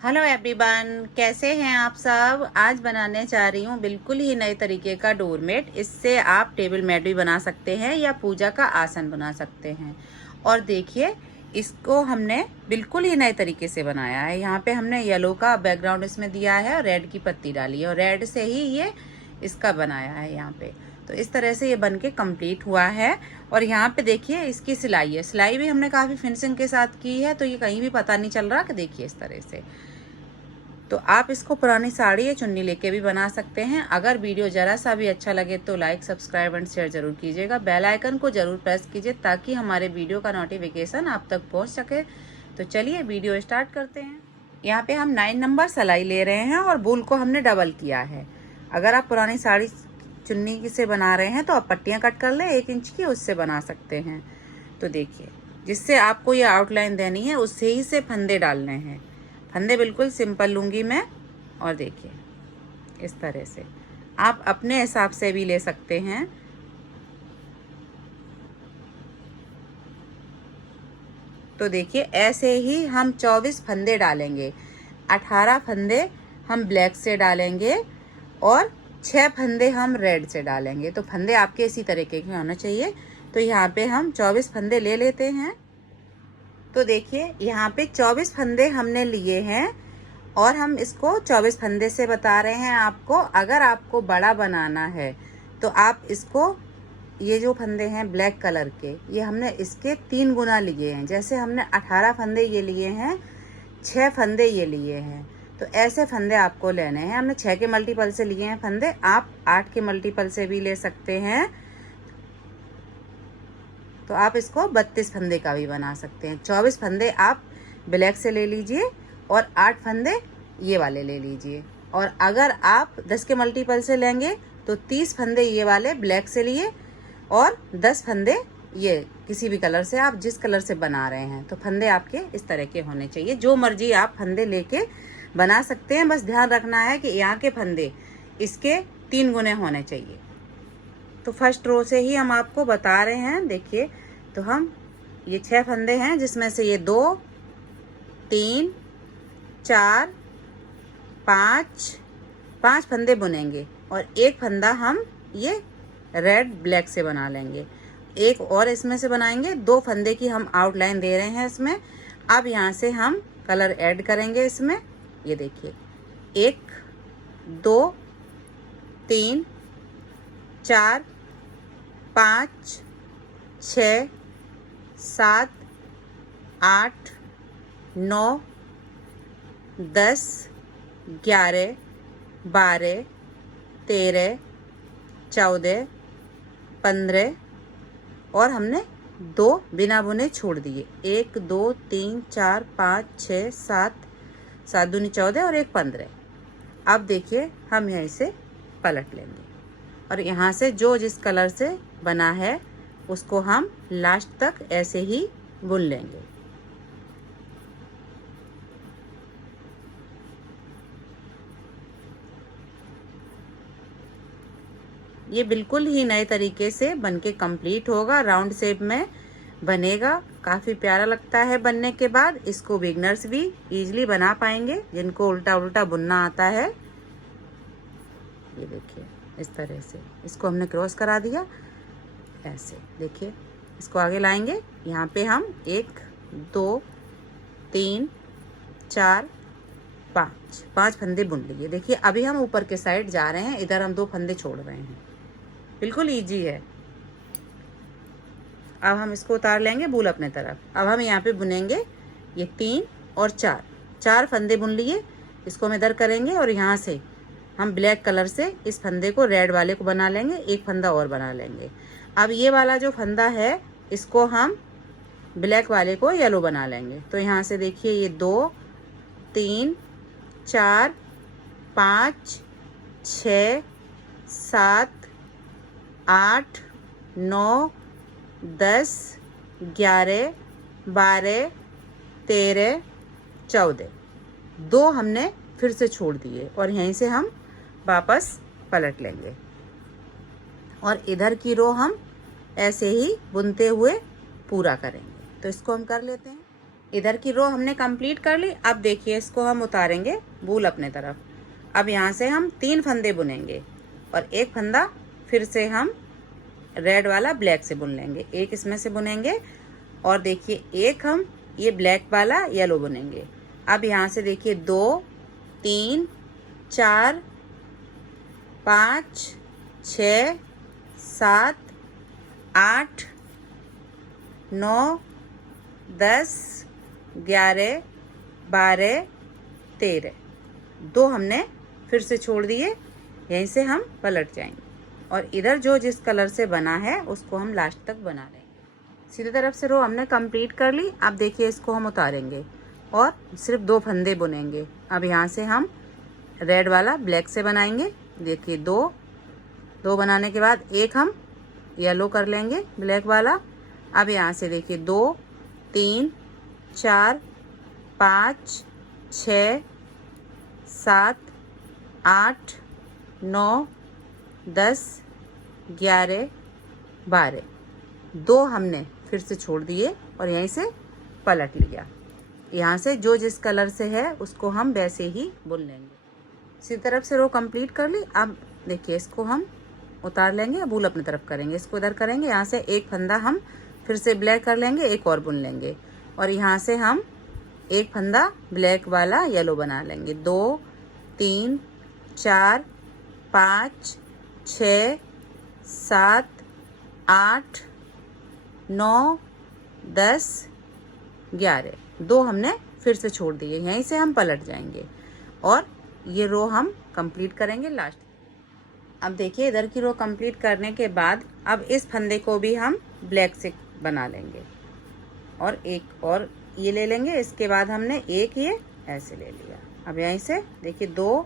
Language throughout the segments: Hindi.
हेलो एवरीवन, कैसे हैं आप सब। आज बनाने जा रही हूँ बिल्कुल ही नए तरीके का डोरमेट। इससे आप टेबल मैट भी बना सकते हैं या पूजा का आसन बना सकते हैं। और देखिए, इसको हमने बिल्कुल ही नए तरीके से बनाया है। यहाँ पे हमने येलो का बैकग्राउंड इसमें दिया है और रेड की पत्ती डाली है और रेड से ही ये इसका बनाया है यहाँ पे। तो इस तरह से ये बन के कम्प्लीट हुआ है। और यहाँ पे देखिए इसकी सिलाई है, सिलाई भी हमने काफ़ी फिनिशिंग के साथ की है, तो ये कहीं भी पता नहीं चल रहा कि देखिए इस तरह से। तो आप इसको पुरानी साड़ी या चुन्नी लेके भी बना सकते हैं। अगर वीडियो ज़रा सा भी अच्छा लगे तो लाइक, सब्सक्राइब एंड शेयर ज़रूर कीजिएगा। बेल आइकन को ज़रूर प्रेस कीजिए ताकि हमारे वीडियो का नोटिफिकेशन आप तक पहुंच सके। तो चलिए वीडियो स्टार्ट करते हैं। यहाँ पे हम 9 नंबर सिलाई ले रहे हैं और बूल को हमने डबल किया है। अगर आप पुरानी साड़ी चुन्नी से बना रहे हैं तो आप पट्टियाँ कट कर लें 1 इंच की, उससे बना सकते हैं। तो देखिए, जिससे आपको ये आउटलाइन देनी है उससे ही से फंदे डालने हैं। फंदे बिल्कुल सिंपल लूँगी मैं। और देखिए इस तरह से आप अपने हिसाब से भी ले सकते हैं। तो देखिए ऐसे ही हम 24 फंदे डालेंगे। 18 फंदे हम ब्लैक से डालेंगे और 6 फंदे हम रेड से डालेंगे। तो फंदे आपके इसी तरीके के होने चाहिए। तो यहाँ पे हम 24 फंदे ले लेते हैं। तो देखिए यहाँ पे 24 फंदे हमने लिए हैं और हम इसको 24 फंदे से बता रहे हैं आपको। अगर आपको बड़ा बनाना है तो आप इसको, ये जो फंदे हैं ब्लैक कलर के, ये हमने इसके 3 गुना लिए हैं। जैसे हमने 18 फंदे ये लिए हैं, 6 फंदे ये लिए हैं, तो ऐसे फंदे आपको लेने हैं। हमने 6 के मल्टीपल से लिए हैं फंदे, आप 8 के मल्टीपल से भी ले सकते हैं। तो आप इसको 32 फंदे का भी बना सकते हैं। 24 फंदे आप ब्लैक से ले लीजिए और 8 फंदे ये वाले ले लीजिए। और अगर आप 10 के मल्टीपल से लेंगे तो 30 फंदे ये वाले ब्लैक से लिए और 10 फंदे ये किसी भी कलर से, आप जिस कलर से बना रहे हैं। तो फंदे आपके इस तरह के होने चाहिए। जो मर्जी आप फंदे लेके बना सकते हैं, बस ध्यान रखना है कि यहाँ के फंदे इसके 3 गुने होने चाहिए। तो फर्स्ट रो से ही हम आपको बता रहे हैं। देखिए, तो हम ये 6 फंदे हैं जिसमें से ये 2, 3, 4, 5 फंदे बुनेंगे और एक फंदा हम ये रेड ब्लैक से बना लेंगे। एक और इसमें से बनाएंगे। 2 फंदे की हम आउटलाइन दे रहे हैं इसमें। अब यहाँ से हम कलर ऐड करेंगे इसमें। ये देखिए 1, 2, 3, 4, 5, 6, 7, 8, 9, 10, 11, 12, 13, 14, 15 और हमने 2 बिना बुने छोड़ दिए। 1, 2, 3, 4, 5, 6, 7, 7 दूनी 14 और 1 15। अब देखिए हम यहीं से पलट लेंगे और यहाँ से जो जिस कलर से बना है उसको हम लास्ट तक ऐसे ही बुन लेंगे। ये बिल्कुल ही नए तरीके से बनके कंप्लीट होगा। राउंड शेप में बनेगा, काफ़ी प्यारा लगता है बनने के बाद। इसको बिगनर्स भी इजीली बना पाएंगे जिनको उल्टा उल्टा बुनना आता है। ये देखिए इस तरह से इसको हमने क्रॉस करा दिया। ऐसे देखिए इसको आगे लाएंगे। यहाँ पे हम 1, 2, 3, 4, 5 फंदे बुन लिए। देखिए अभी हम ऊपर के साइड जा रहे हैं, इधर हम 2 फंदे छोड़ रहे हैं। बिल्कुल इजी है। अब हम इसको उतार लेंगे बूल अपने तरफ। अब हम यहाँ पे बुनेंगे ये 3 और 4 फंदे बुन लिए। इसको हम इधर करेंगे और यहाँ से हम ब्लैक कलर से इस फंदे को रेड वाले को बना लेंगे। एक फंदा और बना लेंगे। अब ये वाला जो फंदा है इसको हम ब्लैक वाले को येलो बना लेंगे। तो यहाँ से देखिए ये 2, 3, 4, 5, 6, 7, 8, 9, 10, 11, 12, 13, 14, 2 हमने फिर से छोड़ दिए और यहीं से हम वापस पलट लेंगे और इधर की रो हम ऐसे ही बुनते हुए पूरा करेंगे। तो इसको हम कर लेते हैं। इधर की रो हमने कंप्लीट कर ली। अब देखिए इसको हम उतारेंगे बूल अपने तरफ। अब यहाँ से हम 3 फंदे बुनेंगे और एक फंदा फिर से हम रेड वाला ब्लैक से बुन लेंगे, एक इसमें से बुनेंगे और देखिए एक हम ये ब्लैक वाला येलो बुनेंगे। अब यहाँ से देखिए 2 3 4 5 6 7 8 9 10 11 12 13 2 हमने फिर से छोड़ दिए। यहीं से हम पलट जाएंगे और इधर जो जिस कलर से बना है उसको हम लास्ट तक बना लेंगे। सीधी तरफ से रो हमने कंप्लीट कर ली। अब देखिए इसको हम उतारेंगे और सिर्फ 2 फंदे बुनेंगे। अब यहाँ से हम रेड वाला ब्लैक से बनाएंगे। देखिए 2 बनाने के बाद एक हम येलो कर लेंगे ब्लैक वाला। अब यहाँ से देखिए 2 3 4 5 6 7 8 9 10 11 12 2 हमने फिर से छोड़ दिए और यहीं से पलट लिया। यहाँ से जो जिस कलर से है उसको हम वैसे ही बुन लेंगे। इसी तरफ से रो कंप्लीट कर ली। अब देखिए इसको हम उतार लेंगे, बूल अपनी तरफ करेंगे, इसको इधर करेंगे। यहाँ से एक फंदा हम फिर से ब्लैक कर लेंगे, एक और बुन लेंगे और यहाँ से हम एक फंदा ब्लैक वाला येलो बना लेंगे। 2 3 4 5 6 7 8 9 10 11 2 हमने फिर से छोड़ दिए। यहीं से हम पलट जाएंगे और ये रो हम कंप्लीट करेंगे लास्ट। अब देखिए इधर की रो कंप्लीट करने के बाद अब इस फंदे को भी हम ब्लैक से बना लेंगे और एक और ये ले लेंगे। इसके बाद हमने एक ये ऐसे ले लिया। अब यहीं से देखिए 2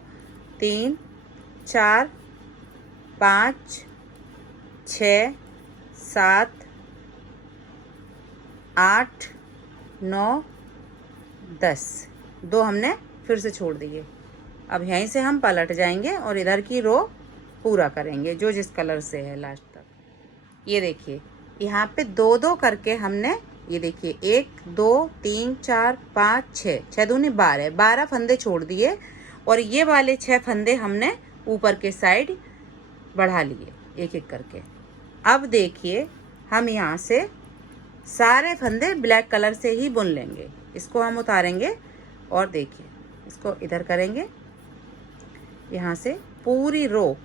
3 4 5 6 7 8 9 10 2 हमने फिर से छोड़ दिए। अब यहीं से हम पलट जाएंगे और इधर की रो पूरा करेंगे जो जिस कलर से है लास्ट तक। ये देखिए यहाँ पे 2 करके हमने ये देखिए 1 2 3 4 5 6 दूनी 12 फंदे छोड़ दिए और ये वाले 6 फंदे हमने ऊपर के साइड बढ़ा लिए एक एक करके। अब देखिए हम यहाँ से सारे फंदे ब्लैक कलर से ही बुन लेंगे। इसको हम उतारेंगे और देखिए इसको इधर करेंगे। यहाँ से पूरी रो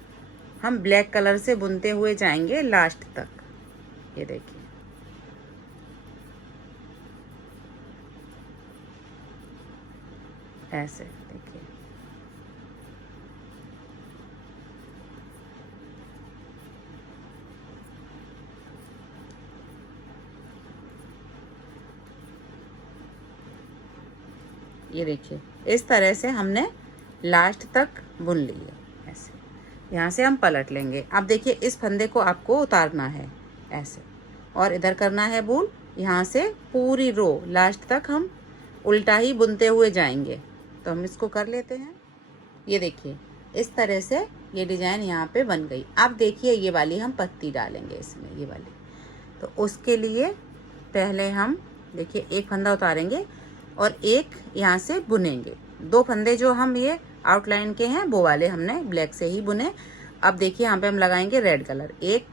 हम ब्लैक कलर से बुनते हुए जाएंगे लास्ट तक। ये देखिए ऐसे देखिए। ये देखिए इस तरह से हमने लास्ट तक बुन लिए ऐसे। यहाँ से हम पलट लेंगे। अब देखिए इस फंदे को आपको उतारना है ऐसे और इधर करना है बूल। यहाँ से पूरी रो लास्ट तक हम उल्टा ही बुनते हुए जाएंगे। तो हम इसको कर लेते हैं। ये देखिए इस तरह से ये डिज़ाइन यहाँ पे बन गई। अब देखिए ये वाली हम पत्ती डालेंगे इसमें, ये वाली। तो उसके लिए पहले हम देखिए एक फंदा उतारेंगे और एक यहाँ से बुनेंगे। 2 फंदे जो हम ये आउटलाइन के हैं वो वाले हमने ब्लैक से ही बुने। अब देखिए यहाँ पे हम लगाएंगे रेड कलर। 1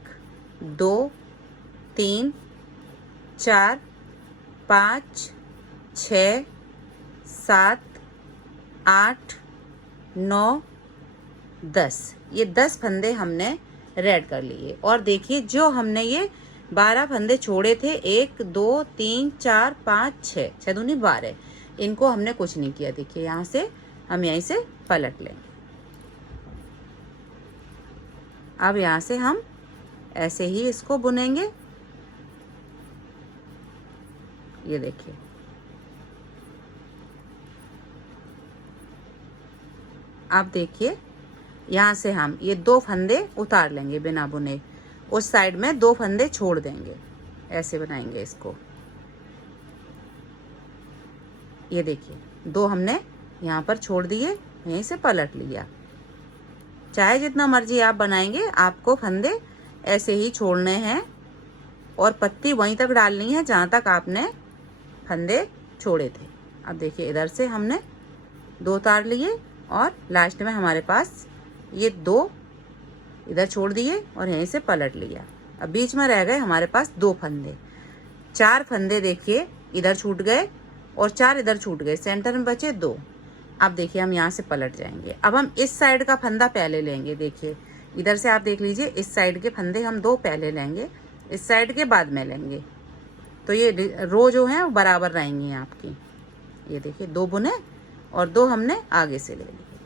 2 3 4 5 6 7 8 9 10 ये 10 फंदे हमने रेड कर लिए। और देखिए जो हमने ये 12 फंदे छोड़े थे, 1 2 3 4 5 6 दूनी 12, इनको हमने कुछ नहीं किया। देखिए यहाँ से हम यहीं से पलट लेंगे। अब यहाँ से हम ऐसे ही इसको बुनेंगे। ये देखिए अब देखिए यहाँ से हम ये 2 फंदे उतार लेंगे बिना बुने। उस साइड में 2 फंदे छोड़ देंगे, ऐसे बनाएंगे इसको। ये देखिए 2 हमने यहाँ पर छोड़ दिए, यहीं से पलट लिया। चाहे जितना मर्जी आप बनाएंगे, आपको फंदे ऐसे ही छोड़ने हैं और पत्ती वहीं तक डालनी है जहाँ तक आपने फंदे छोड़े थे। अब देखिए इधर से हमने 2 तार लिए और लास्ट में हमारे पास ये 2 इधर छोड़ दिए और यहीं से पलट लिया। अब बीच में रह गए हमारे पास 2 फंदे, 4 फंदे देखिए इधर छूट गए और 4 इधर छूट गए, सेंटर में बचे 2। अब देखिए हम यहाँ से पलट जाएंगे। अब हम इस साइड का फंदा पहले लेंगे। देखिए इधर से आप देख लीजिए, इस साइड के फंदे हम 2 पहले लेंगे, इस साइड के बाद में लेंगे, तो ये रो जो है वो बराबर रहेंगी आपकी। ये देखिए 2 बुने और 2 हमने आगे से ले लिए,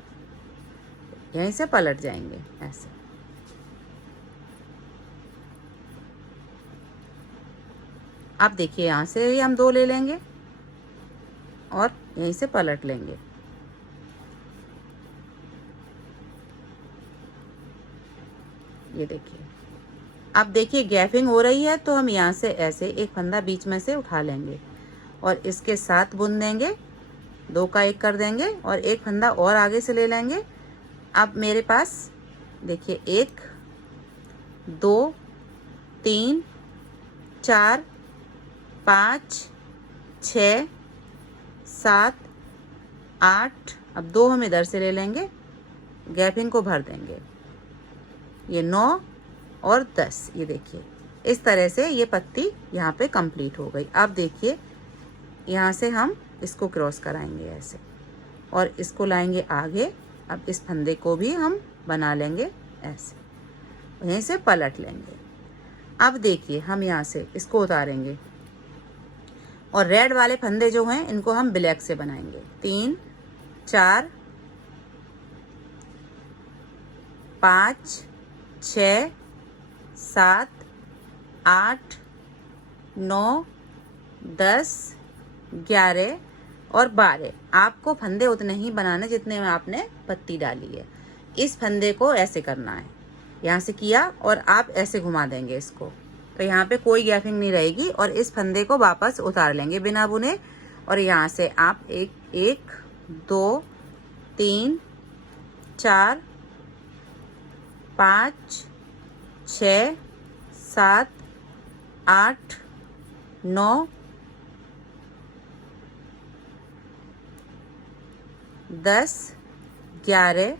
यहीं से पलट जाएंगे ऐसे। अब देखिए यहाँ से ही हम 2 ले लेंगे और यहीं से पलट लेंगे। ये देखिए, अब देखिए गैपिंग हो रही है तो हम यहाँ से ऐसे एक फंदा बीच में से उठा लेंगे और इसके साथ बुन देंगे, 2 का 1 कर देंगे और एक फंदा और आगे से ले लेंगे। अब मेरे पास देखिए 1 2 3 4 5 6 7 8, अब 2 हम इधर से ले लेंगे, गैपिंग को भर देंगे, ये 9 और 10। ये देखिए इस तरह से ये पत्ती यहाँ पे कंप्लीट हो गई। अब देखिए यहाँ से हम इसको क्रॉस कराएंगे ऐसे और इसको लाएंगे आगे। अब इस फंदे को भी हम बना लेंगे ऐसे, यहीं से पलट लेंगे। अब देखिए हम यहाँ से इसको उतारेंगे और रेड वाले फंदे जो हैं इनको हम ब्लैक से बनाएंगे। 3 4 5 6 7 8 9 10 11 और 12। आपको फंदे उतने ही बनाने जितने में आपने पत्ती डाली है। इस फंदे को ऐसे करना है, यहाँ से किया और आप ऐसे घुमा देंगे इसको, तो यहाँ पे कोई गैपिंग नहीं रहेगी और इस फंदे को वापस उतार लेंगे बिना बुने। और यहाँ से आप 1 2 3 4 5 6 7 8 9 10 11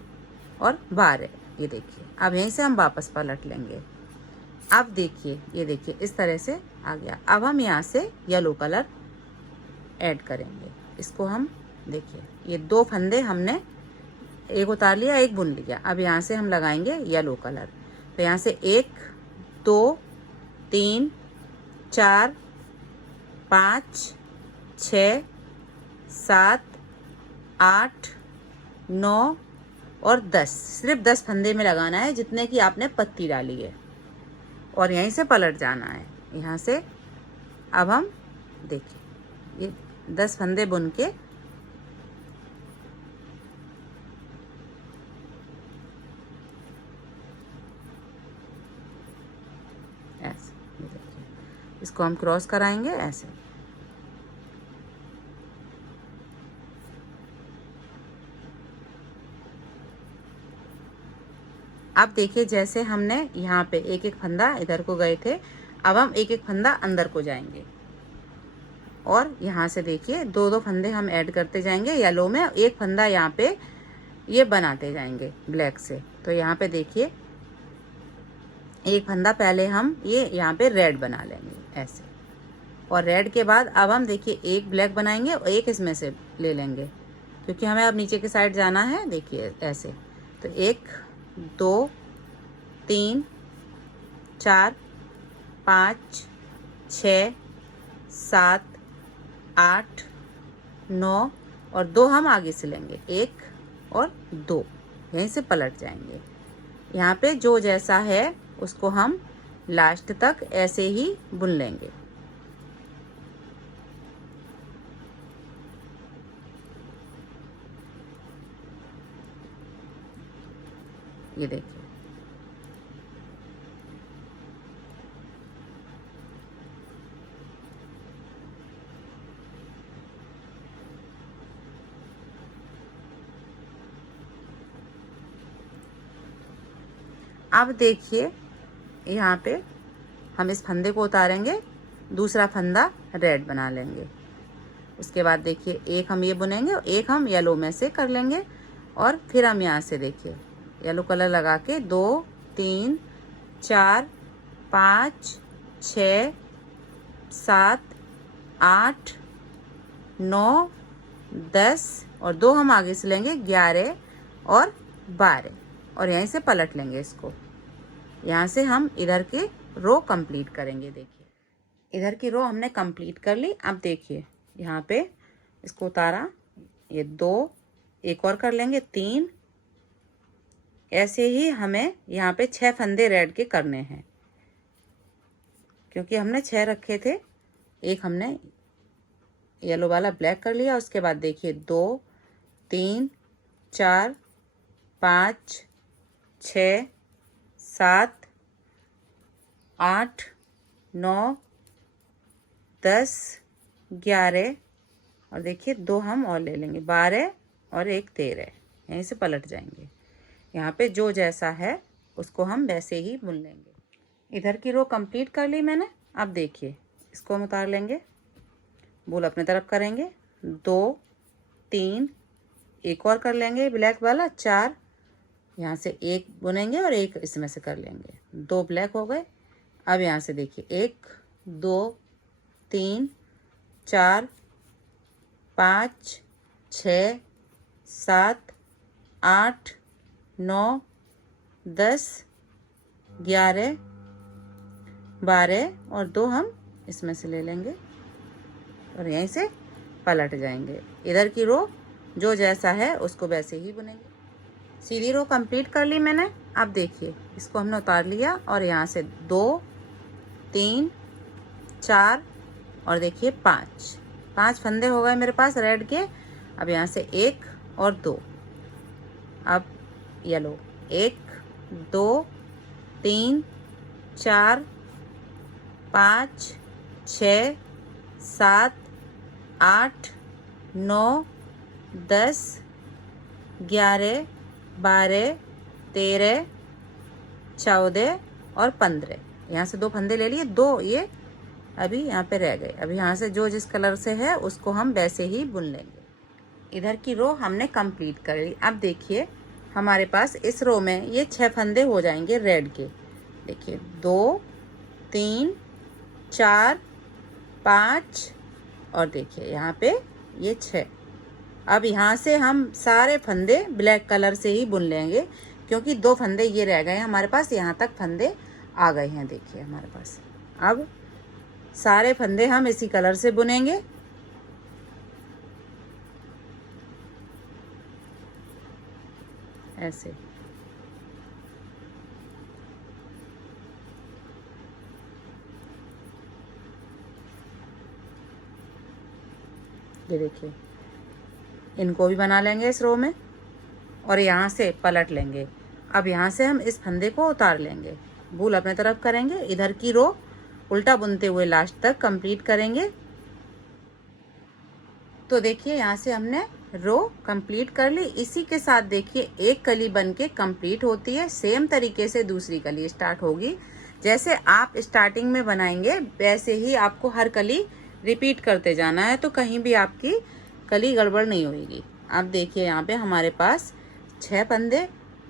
और 12। ये देखिए अब यहीं से हम वापस पलट लेंगे। अब देखिए ये देखिए इस तरह से आ गया। अब हम यहाँ से येलो कलर ऐड करेंगे। इसको हम देखिए ये 2 फंदे हमने एक उतार लिया, एक बुन लिया। अब यहाँ से हम लगाएंगे येलो कलर, तो यहाँ से 1 2 3 4 5 6 7 8 9 और 10। सिर्फ 10 फंदे में लगाना है जितने की आपने पत्ती डाली है और यहीं से पलट जाना है यहाँ से। अब हम देखिए ये 10 फंदे बुन के ऐसे, ये देखिए इसको हम क्रॉस कराएंगे ऐसे। अब देखिए जैसे हमने यहाँ पे एक एक फंदा इधर को गए थे, अब हम एक एक फंदा अंदर को जाएंगे और यहाँ से देखिए 2 फंदे हम ऐड करते जाएंगे येलो में, एक फंदा यहाँ पे ये बनाते जाएंगे ब्लैक से। तो यहाँ पे देखिए एक फंदा पहले हम ये यहाँ पे रेड बना लेंगे ऐसे, और रेड के बाद अब हम देखिए एक ब्लैक बनाएंगे और एक इसमें से ले लेंगे क्योंकि हमें अब नीचे की साइड जाना है। देखिए ऐसे, तो 1 2 3 4 5 6 7 8 9 और 2 हम आगे से लेंगे, 1 और 2, यहीं से पलट जाएंगे। यहाँ पे जो जैसा है उसको हम लास्ट तक ऐसे ही बुन लेंगे। ये देखिए अब देखिए यहाँ पे हम इस फंदे को उतारेंगे, दूसरा फंदा रेड बना लेंगे, उसके बाद देखिए एक हम ये बुनेंगे और एक हम येलो में से कर लेंगे और फिर हम यहाँ से देखिए येलो कलर लगा के 2 3 4 5 6 7 8 9 10 और 2 हम आगे से लेंगे 11 और 12 और यहीं से पलट लेंगे इसको। यहाँ से हम इधर की रो कंप्लीट करेंगे। देखिए इधर की रो हमने कंप्लीट कर ली। अब देखिए यहाँ पे इसको उतारा, ये 2 एक और कर लेंगे 3। ऐसे ही हमें यहाँ पे 6 फंदे रेड के करने हैं क्योंकि हमने 6 रखे थे। एक हमने येलो वाला ब्लैक कर लिया। उसके बाद देखिए 2 3 4 5 6 7 8 9 10 11 और देखिए 2 हम और ले लेंगे 12 और एक 13। यहीं से पलट जाएंगे। यहाँ पे जो जैसा है उसको हम वैसे ही बुन लेंगे। इधर की रो कंप्लीट कर ली मैंने। अब देखिए इसको हम उतार लेंगे, बूल अपने तरफ करेंगे 2 3 एक और कर लेंगे ब्लैक वाला 4। यहाँ से एक बुनेंगे और एक इसमें से कर लेंगे, 2 ब्लैक हो गए। अब यहाँ से देखिए 1 2 3 4 5 6 7 8 9 10 11 12 और 2 हम इसमें से ले लेंगे और यहीं से पलट जाएंगे। इधर की रो जो जैसा है उसको वैसे ही बुनेंगे। सीधी रो कंप्लीट कर ली मैंने। अब देखिए इसको हमने उतार लिया और यहाँ से 2 3 4 और देखिए 5 फंदे हो गए मेरे पास रेड के। अब यहाँ से 1 और 2, अब येलो 1 2 3 4 5 6 7 8 9 10 11 12 13 14 और 15। यहाँ से 2 फंदे ले लिए, 2 ये अभी यहाँ पे रह गए। अभी यहाँ से जो जिस कलर से है उसको हम वैसे ही बुन लेंगे। इधर की रो हमने कंप्लीट कर ली। अब देखिए हमारे पास इस रो में ये 6 फंदे हो जाएंगे रेड के। देखिए 2 3 4 5 और देखिए यहाँ पे ये 6। अब यहाँ से हम सारे फंदे ब्लैक कलर से ही बुन लेंगे क्योंकि 2 फंदे ये रह गए हैं हमारे पास, यहाँ तक फंदे आ गए हैं। देखिए हमारे पास अब सारे फंदे हम इसी कलर से बुनेंगे। ऐसे ये देखिए इनको भी बना लेंगे इस रो में और यहाँ से पलट लेंगे। अब यहाँ से हम इस फंदे को उतार लेंगे, बूल अपने तरफ करेंगे, इधर की रो उल्टा बुनते हुए लास्ट तक कंप्लीट करेंगे। तो देखिए यहाँ से हमने रो कंप्लीट कर ली। इसी के साथ देखिए एक कली बन के कंप्लीट होती है। सेम तरीके से दूसरी कली स्टार्ट होगी। जैसे आप स्टार्टिंग में बनाएंगे वैसे ही आपको हर कली रिपीट करते जाना है, तो कहीं भी आपकी कली गड़बड़ नहीं होगी। अब देखिए यहाँ पे हमारे पास 6 फंदे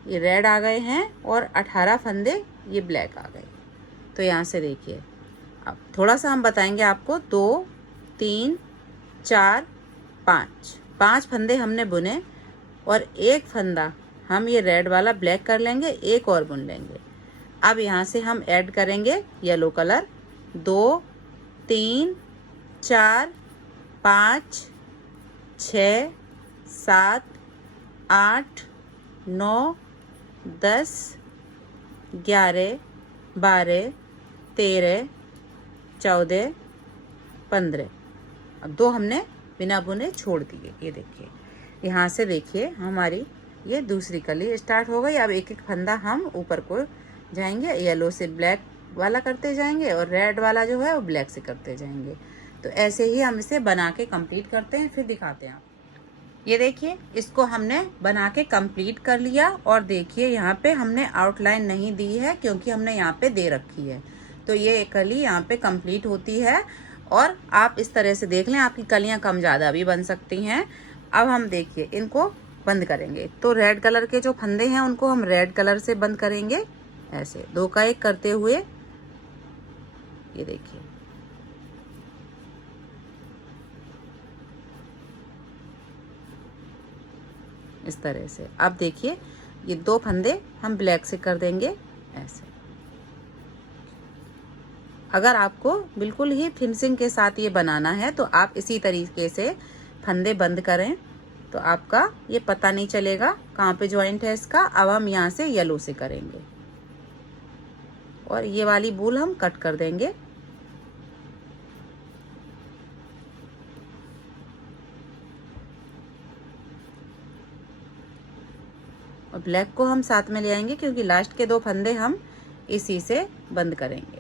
ये रेड आ गए हैं और 18 फंदे ये ब्लैक आ गए। तो यहाँ से देखिए अब थोड़ा सा हम बताएंगे आपको। 2 3 4 5 फंदे हमने बुने और एक फंदा हम ये रेड वाला ब्लैक कर लेंगे, एक और बुन लेंगे। अब यहाँ से हम ऐड करेंगे येलो कलर। 2 3 4 5 6 7 8 9 10 11 12 13 14 15। अब 2 हमने बिना बुने छोड़ दिए। ये देखिए यहाँ से देखिए हमारी ये दूसरी कली स्टार्ट हो गई। अब एक एक फंदा हम ऊपर को जाएंगे, येलो से ब्लैक वाला करते जाएंगे और रेड वाला जो है वो ब्लैक से करते जाएंगे। तो ऐसे ही हम इसे बना के कंप्लीट करते हैं, फिर दिखाते हैं आप। ये देखिए इसको हमने बना के कंप्लीट कर लिया और देखिए यहाँ पे हमने आउटलाइन नहीं दी है क्योंकि हमने यहाँ पे दे रखी है। तो ये कली यहाँ पे कंप्लीट होती है और आप इस तरह से देख लें, आपकी कलियां कम ज़्यादा भी बन सकती हैं। अब हम देखिए इनको बंद करेंगे। तो रेड कलर के जो फंदे हैं उनको हम रेड कलर से बंद करेंगे, ऐसे 2 का 1 करते हुए। ये देखिए इस तरह से। अब देखिए ये 2 फंदे हम ब्लैक से कर देंगे ऐसे। अगर आपको बिल्कुल ही फिनिशिंग के साथ ये बनाना है तो आप इसी तरीके से फंदे बंद करें, तो आपका ये पता नहीं चलेगा कहाँ पे जॉइंट है इसका। अब हम यहाँ से येलो से करेंगे और ये वाली बूल हम कट कर देंगे। और ब्लैक को हम साथ में ले आएंगे क्योंकि लास्ट के 2 फंदे हम इसी से बंद करेंगे।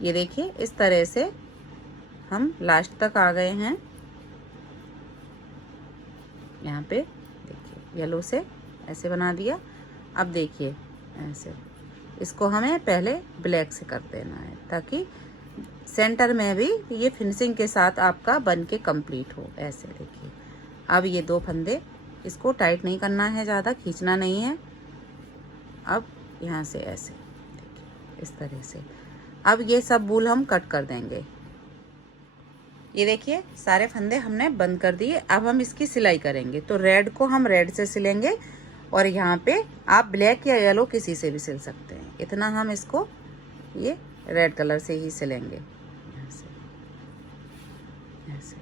ये देखिए इस तरह से हम लास्ट तक आ गए हैं। यहाँ पे देखिए येलो से ऐसे बना दिया। अब देखिए ऐसे इसको हमें पहले ब्लैक से कर देना है ताकि सेंटर में भी ये फिनिशिंग के साथ आपका बन के कंप्लीट हो। ऐसे देखिए अब ये 2 फंदे, इसको टाइट नहीं करना है, ज़्यादा खींचना नहीं है। अब यहाँ से ऐसे देखिए इस तरह से। अब ये सब बूल हम कट कर देंगे। ये देखिए सारे फंदे हमने बंद कर दिए। अब हम इसकी सिलाई करेंगे। तो रेड को हम रेड से सिलेंगे और यहाँ पे आप ब्लैक या येलो किसी से भी सिल सकते हैं। इतना हम इसको ये रेड कलर से ही सिलेंगे ऐसे ऐसे।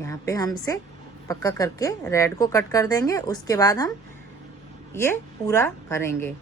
यहाँ पे हम इसे पक्का करके रेड को कट कर देंगे। उसके बाद हम ये पूरा करेंगे।